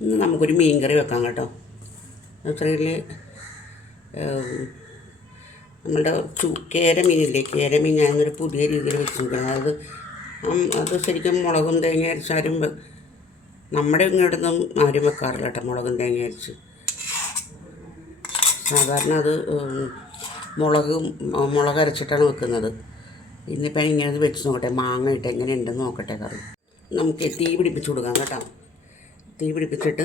ഇന്ന് നമുക്കൊരു മീൻ കറി വെക്കാം കേട്ടോ. എന്നുവെച്ചാൽ നമ്മളുടെ കേരമീനില്ലേ, കേരമീൻ ഞാനൊരു പുതിയ രീതിയിൽ വെച്ച് നോക്കണം. അത് ശരിക്കും മുളകും തേങ്ങ അരച്ചാരും നമ്മുടെ ഇങ്ങോട്ടൊന്നും ആരും വെക്കാറില്ല കേട്ടോ. മുളകും തേങ്ങ അരച്ച് സാധാരണ അത് മുളക് അരച്ചിട്ടാണ് വെക്കുന്നത്. ഇന്നിപ്പോൾ ഇങ്ങനെ വെച്ച് നോക്കട്ടെ, മാങ്ങ ഇട്ട് എങ്ങനെയുണ്ടെന്ന് നോക്കട്ടെ കറി. നമുക്ക് തീ പിടിപ്പിച്ച് കൊടുക്കാം കേട്ടോ. തീ പിടിപ്പിച്ചിട്ട്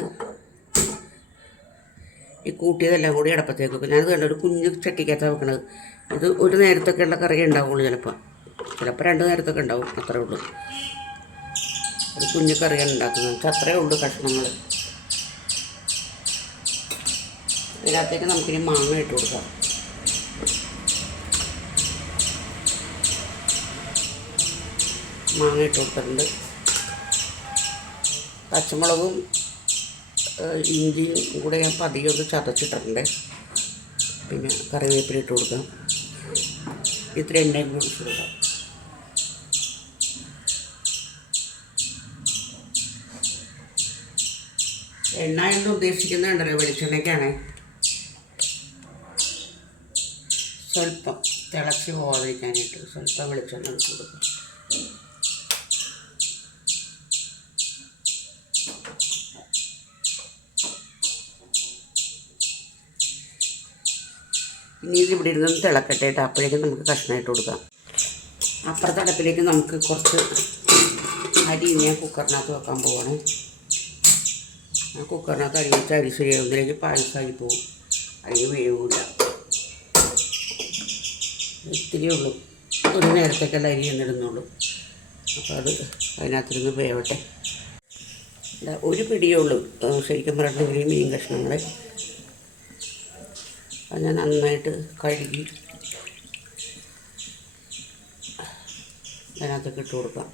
ഈ കൂട്ടിയതെല്ലാം കൂടി അടപ്പത്തേക്ക് വെക്കും. ഞാനത് കണ്ടൊരു കുഞ്ഞ് ചട്ടിക്കകത്താണ് വെക്കണത്. ഇത് ഒരു നേരത്തൊക്കെ ഉള്ള കറി ഉണ്ടാവുള്ളൂ, ചിലപ്പോൾ 2 നേരത്തൊക്കെ ഉണ്ടാവും, അത്രേ ഉള്ളൂ. ഒരു കുഞ്ഞ് കറിയാണ് ഉണ്ടാക്കുന്നത്, അത്രേ ഉള്ളൂ കഷ്ണങ്ങൾ. ഇതിനകത്തേക്ക് നമുക്കിനി മാങ്ങ ഇട്ട് കൊടുക്കാം. മാങ്ങ ഇട്ട് കൊടുത്തിട്ടുണ്ട്. പച്ചമുളകും ഇഞ്ചിയും കൂടെ ഞാൻ പതിയെ ഒന്ന് ചതച്ചിട്ടുണ്ട്. പിന്നെ കറിവേപ്പില ഇട്ട് കൊടുക്കാം. ഇത്ര എണ്ണയും കൂടി ഇട്ട് കൊടുക്കാം. എണ്ണ എന്ന് ഉദ്ദേശിക്കുന്നുണ്ടല്ലോ, വെളിച്ചെണ്ണയ്ക്കാണ്. സ്വല്പം തിളച്ച് പോകാതിരിക്കാനായിട്ട് സ്വല്പം വെളിച്ചെണ്ണ ഇട്ട് കൊടുക്കാം. ഇനി ഇത് ഇവിടെ ഇരുന്ന് തിളക്കട്ടെ കേട്ടോ. അപ്പോഴേക്കും നമുക്ക് കഷ്ണമായിട്ട് കൊടുക്കാം. അപ്പുറത്തെ അടുപ്പിലേക്ക് നമുക്ക് കുറച്ച് അരി ഞാൻ കുക്കറിനകത്ത് വെക്കാൻ പോവാണ്. ആ കുക്കറിനകത്ത് അരി വെച്ച് അരി ശരിയാവുന്നതിലേക്ക് പായസമായി പോകും, അരി വേവില്ല. ഇത്തിരി ഉള്ളൂ, ഒരു നേരത്തേക്കുള്ള അരി എന്നിടുന്നുള്ളൂ. അപ്പോൾ അത് അതിനകത്തിരുന്ന് വേവട്ടെ. ഒരു പിടിയേ ഉള്ളൂ ശരിക്കും പറഞ്ഞിട്ടുണ്ടെങ്കിൽ മീൻ കഷ്ണങ്ങൾ. അത് ഞാൻ നന്നായിട്ട് കഴുകി അതിനകത്തേക്ക് ഇട്ട് കൊടുക്കാം.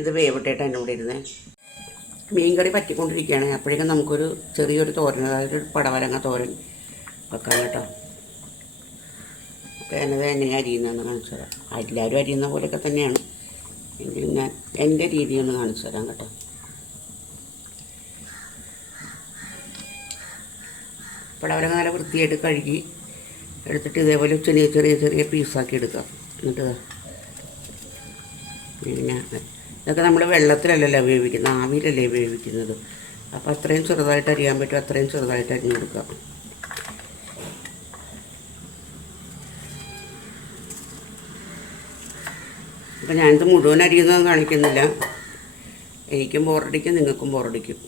ഇത് വേവിട്ടേട്ടാ എൻ്റെ കൂടെ ഇരുന്നേ. മീൻ കറി പറ്റിക്കൊണ്ടിരിക്കുകയാണ്. അപ്പോഴേക്കും നമുക്കൊരു ചെറിയൊരു തോരൻ, അതായത് ഒരു പടവലങ്ങ തോരൻ വെക്കാം കേട്ടോ. അപ്പോൾ ഞാനത് എങ്ങനെ അരിയുന്നതെന്ന് കാണിച്ചു തരാം. എല്ലാവരും അരിയുന്ന പോലെയൊക്കെ തന്നെയാണ്, എങ്കിലും ഞാൻ എൻ്റെ രീതി ഒന്ന് കാണിച്ചു തരാം കേട്ടോ. പടവലങ്ങ നല്ല വൃത്തിയായിട്ട് കഴുകി എടുത്തിട്ട് ഇതേപോലെ ചെറിയ ചെറിയ ചെറിയ പീസാക്കി എടുക്കാം. എന്നിട്ട് പിന്നെ ഇതൊക്കെ നമ്മൾ വെള്ളത്തിലല്ലല്ലോ വേവിക്കുന്നത്, ആവിയിലല്ലേ വേവിക്കുന്നത്. അപ്പോൾ അത്രയും ചെറുതായിട്ട് അരിയാൻ പറ്റും, അത്രയും ചെറുതായിട്ട് അരിഞ്ഞ് കൊടുക്കാം. അപ്പോൾ ഞാനിത് മുഴുവൻ അരിയുന്നത് കാണിക്കുന്നില്ല, എനിക്കും ബോറടിക്കും നിങ്ങൾക്കും ബോറടിക്കും.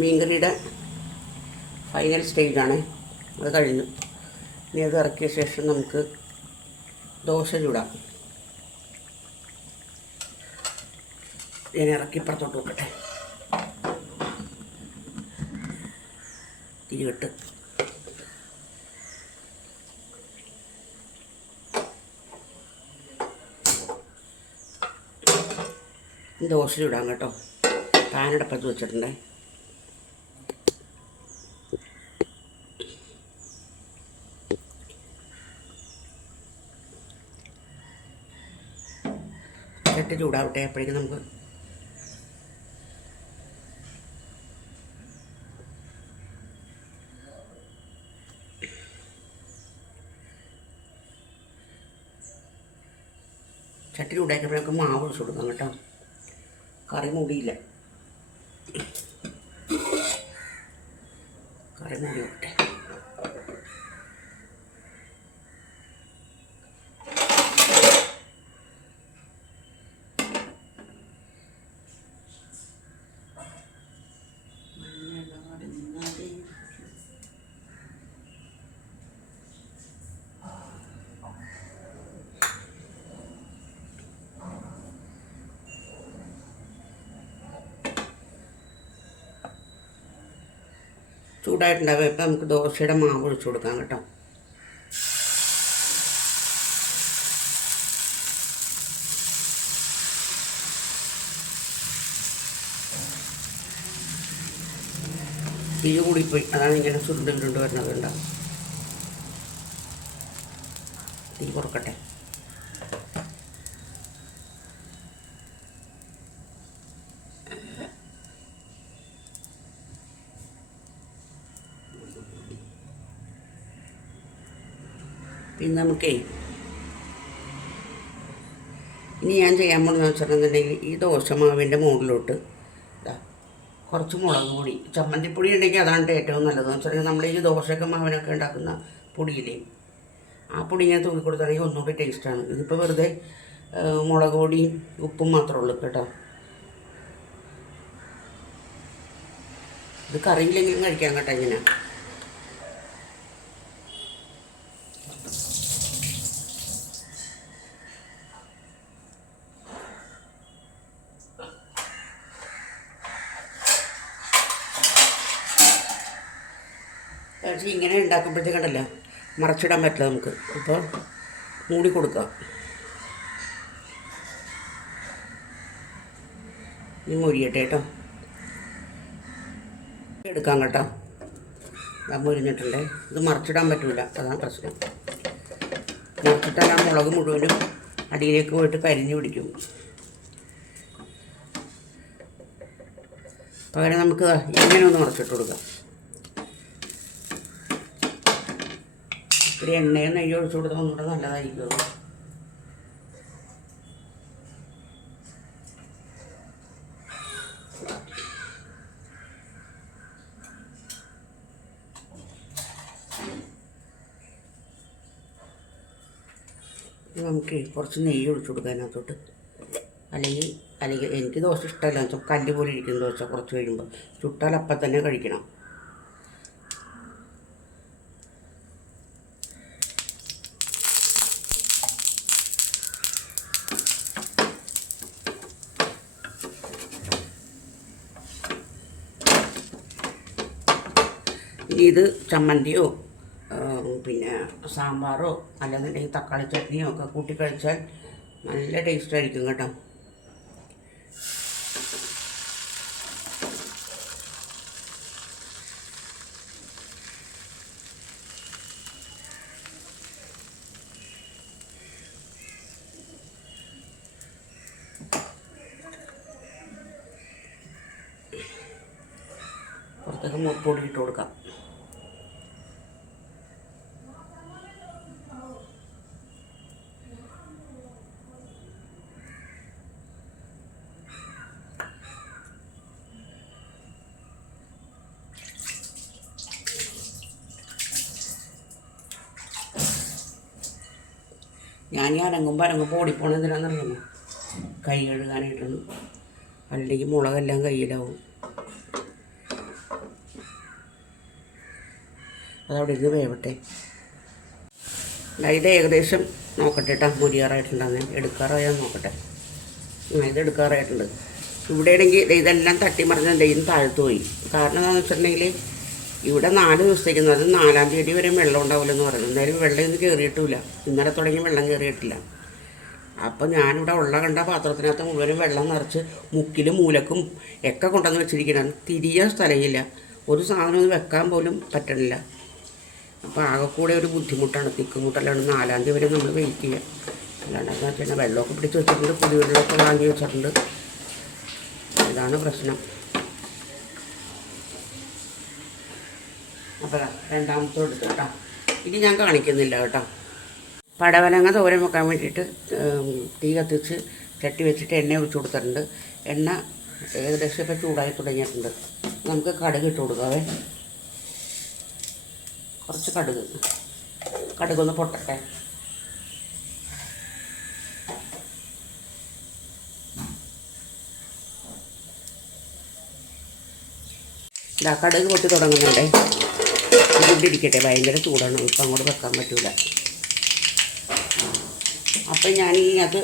മീൻകറിയുടെ ഫൈനൽ സ്റ്റേജാണ്, അത് കഴിഞ്ഞു. ഇനി അത് ഇറക്കിയ ശേഷം നമുക്ക് ദോശ ചൂടാം. ഞാൻ ഇറക്കി ഇപ്പുറത്തോട്ട് വെക്കട്ടെ. തിരികെട്ട് ദോശ ചൂടാം കേട്ടോ. പാനടപ്പത്ത് വെച്ചിട്ടുണ്ടേ. ചട്ടി ചൂടാവട്ടെ. അപ്പോഴേക്കും നമുക്ക് ചട്ടി ചൂടാക്കിയപ്പോൾ നമുക്ക് മാവ് ഒഴിച്ച് കൊടുക്കാം കേട്ടോ. കറി മൂടിയില്ല, കറി മൂടി വെക്കട്ടെ. ചൂടായിട്ടുണ്ടാവുക. ഇപ്പം നമുക്ക് ദോശയുടെ മാവ് ഒഴിച്ചു കൊടുക്കാം കേട്ടോ. തീ കൂടിപ്പോയി, അതാണ് ഇങ്ങനെ ചുരുണ്ട് വരുന്നത്. ഉണ്ടാവും. തീ കുറക്കട്ടെ. പിന്നെ നമുക്കേ ഇനി ഞാൻ ചെയ്യാൻ പോകുന്നതെന്ന് വെച്ചിട്ടുണ്ടെങ്കിൽ ഈ ദോശമാവിൻ്റെ മുകളിലോട്ട് കുറച്ച് മുളക് പൊടി, ചമ്മന്തിപ്പൊടി ഉണ്ടെങ്കിൽ അതാണ് ഏറ്റവും നല്ലതെന്ന് വെച്ചിട്ടുണ്ടെങ്കിൽ നമ്മൾ ഈ ദോശയൊക്കെ മാവിനൊക്കെ ഉണ്ടാക്കുന്ന പൊടിയില്ലേ, ആ പൊടി ഞാൻ തൂക്കി കൊടുത്താണെങ്കിൽ ഒന്നുകൂടി ടേസ്റ്റാണ്. ഇതിപ്പോൾ വെറുതെ മുളക് പൊടിയും ഉപ്പും മാത്രമേ ഉള്ളൂ കേട്ടോ. ഇത് കറിയില്ലെങ്കിലും കഴിക്കാൻ കേട്ടോ ഇങ്ങനെ. പക്ഷേ ഇങ്ങനെ ഉണ്ടാക്കുമ്പോഴത്തേക്കണ്ടല്ലോ മറച്ചിടാൻ പറ്റില്ല നമുക്ക്. അപ്പോൾ മൂടി കൊടുക്കാം. ഇനി മൊരിയട്ടെ കേട്ടോ. എടുക്കാം കേട്ടോ. അത് മൊരിഞ്ഞിട്ടുണ്ടേ. ഇത് മറച്ചിടാൻ പറ്റില്ല, അതാണ് പ്രശ്നം. മറച്ചിട്ടാൽ ആ മുളക് മുഴുവനും അടിയിലേക്ക് പോയിട്ട് കരിഞ്ഞു പിടിക്കും. പകരം നമുക്ക് ഇങ്ങനെ ഒന്ന് മറച്ചിട്ട് കൊടുക്കാം. ഒരു എണ്ണയും നെയ്യ് ഒഴിച്ചു കൊടുത്താൽ ഒന്നുകൂടെ നല്ലതായിരിക്കും. നമുക്ക് കുറച്ച് നെയ്യ് ഒഴിച്ചു കൊടുക്കാം അതിനകത്തോട്ട്. അല്ലെങ്കിൽ എനിക്ക് ദോശ ഇഷ്ടമല്ല വെച്ചാൽ കല്ല് പോലെ ഇരിക്കുന്ന ദോശ കുറച്ച് കഴിയുമ്പോൾ. ചുട്ടാൽ അപ്പം തന്നെ കഴിക്കണം. ഇനി ഇത് ചമ്മന്തിയോ പിന്നെ സാമ്പാറോ അല്ലെന്നുണ്ടെങ്കിൽ തക്കാളി ചട്നിയോ ഒക്കെ കൂട്ടി കഴിച്ചാൽ നല്ല ടേസ്റ്റായിരിക്കും കേട്ടോ. പുറത്തേക്ക് മുപ്പൊടി ഇട്ട് കൊടുക്കാം. ഞാൻ അരങ്ങുമ്പോൾ ഓടിപ്പോണത് എന്തിനാണെന്നറിയാമോ? കൈ കഴുകാനായിട്ടാണ്. അല്ലെങ്കിൽ മുളകെല്ലാം കയ്യിലാവും. അതവിടെ ഇരുന്ന് വേവട്ടെ. ഇത് ഏകദേശം നോക്കട്ടെ കേട്ടോ, മുരിയാറായിട്ടുണ്ടെന്ന്. എടുക്കാറായാൽ നോക്കട്ടെ. ഇത് എടുക്കാറായിട്ടുണ്ട്. ഇവിടെ ആണെങ്കിൽ ഇതെല്ലാം തട്ടിമറിഞ്ഞ ഇന്ന് താഴ്ത്തു പോയി. കാരണം എന്താണെന്ന് വെച്ചിട്ടുണ്ടെങ്കിൽ ഇവിടെ 4 ദിവസത്തേക്ക് എന്ന് പറഞ്ഞാൽ 4-ാം തീയതി വരെ വെള്ളം ഉണ്ടാവില്ലെന്ന് പറയുന്നത്. എന്തായാലും വെള്ളം ഇന്ന് കയറിയിട്ടില്ല. ഇന്നലെ തുടങ്ങി വെള്ളം കയറിയിട്ടില്ല. അപ്പോൾ ഞാനിവിടെ ഉള്ള കണ്ട പാത്രത്തിനകത്ത് മുഴുവനും വെള്ളം നിറച്ച് മുക്കിലും മൂലക്കും ഒക്കെ കൊണ്ടുവന്ന് വെച്ചിരിക്കുകയാണ്. തിരിയാൻ സ്ഥലമില്ല. ഒരു സാധനം ഒന്ന് വെക്കാൻ പോലും പറ്റണില്ല. അപ്പോൾ ആകെക്കൂടെ ഒരു ബുദ്ധിമുട്ടാണ്. തിക്കുമുട്ടലാണ്. 4-ാം തീയതി വരെ നമ്മൾ വെയിറ്റ് ചെയ്യുക. അല്ലാണ്ടെന്ന് വെച്ചാൽ വെള്ളമൊക്കെ പിടിച്ച് വെച്ചിട്ടുണ്ട്, പുതിവെള്ളമൊക്കെ വാങ്ങി വെച്ചിട്ടുണ്ട്. ഇതാണ് പ്രശ്നം. അപ്പോൾ രണ്ടാമത്തെ എടുത്തു കേട്ടോ. ഇത് ഞാൻ കാണിക്കുന്നില്ല കേട്ടോ. പടവലങ്ങ തോരൻ വെക്കാൻ വേണ്ടിയിട്ട് തീ കത്തിച്ച് ചട്ടി വെച്ചിട്ട് എണ്ണ ഒഴിച്ചു കൊടുത്തിട്ടുണ്ട്. എണ്ണ ഏകദേശം ഇപ്പോൾ ചൂടായി തുടങ്ങിയിട്ടുണ്ട്. നമുക്ക് കടുക് ഇട്ട് കൊടുക്കാവേ. കുറച്ച് കടുകൊന്ന് പൊട്ടട്ടെ. കടുക് പൊട്ടി തുടങ്ങുന്നുണ്ടേ. ഇതിരിക്കട്ടെ. ഭയങ്കര ചൂടാണ്. ഇപ്പം അങ്ങോട്ട് വെക്കാൻ പറ്റില്ല. അപ്പം ഞാൻ അത്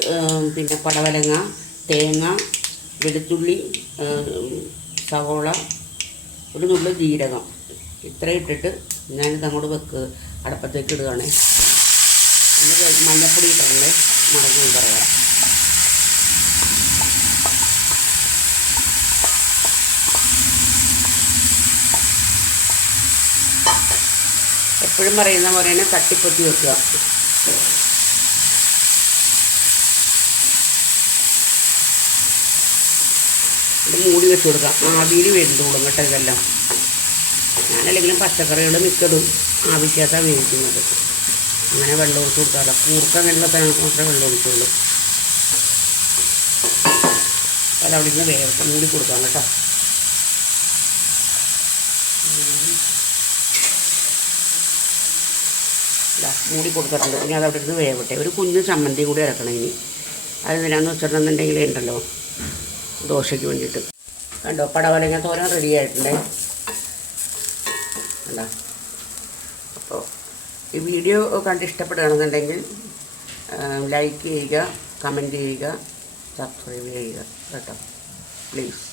പിന്നെ പടവലങ്ങ, തേങ്ങ, വെളുത്തുള്ളി, സവോള, ഒരു നുള്ളു ജീരകം ഇത്രയും ഇട്ടിട്ട് ഞാനിത് അങ്ങോട്ട് അടപ്പത്തേക്ക് ഇടുകയാണേ. മഞ്ഞപ്പൊടി ഇട്ടിട്ടുണ്ട്, മറന്നു പറയാം. എപ്പോഴും പറയുന്ന പോലെ തന്നെ തട്ടിപ്പൊത്തി വെക്കുക. ഇത് മൂടി വെച്ച് കൊടുക്കാം. ആവിയിൽ വെന്തോളും കേട്ടോ ഇതെല്ലാം. ഞാനല്ലെങ്കിലും പച്ചക്കറികൾ മിക്കതും ആവശ്യത്താണ് വേവിക്കുന്നത്. അങ്ങനെ വെള്ളം ഒഴിച്ച് കൊടുക്കാറില്ല. കൂർക്ക വെള്ളത്തിന് മാത്രമേ വെള്ളം ഒഴിച്ചുള്ളൂ. അതവിടെ നിന്ന് വേഗം മൂടി കൊടുക്കാം കേട്ടോ. മൂടി കൊടുത്തിട്ടുണ്ട്. ഇനി അതവിടെ ഇരുന്ന് വേവട്ടെ. ഒരു കുഞ്ഞ് ചമ്മന്തി കൂടി ഇറക്കണം ഇനി. അതെന്തിനാന്ന് വെച്ചിട്ടുണ്ടെന്നുണ്ടെങ്കിൽ ഉണ്ടല്ലോ ദോശയ്ക്ക് വേണ്ടിയിട്ട്. കണ്ടോ പടവലങ്ങ തോരൻ റെഡി ആയിട്ടുണ്ടേ. കണ്ടോ. അപ്പോൾ ഈ വീഡിയോ കണ്ട് ഇഷ്ടപ്പെടുകയാണെന്നുണ്ടെങ്കിൽ ലൈക്ക് ചെയ്യുക, കമൻറ്റ് ചെയ്യുക, സബ്സ്ക്രൈബ് ചെയ്യുക കേട്ടോ പ്ലീസ്.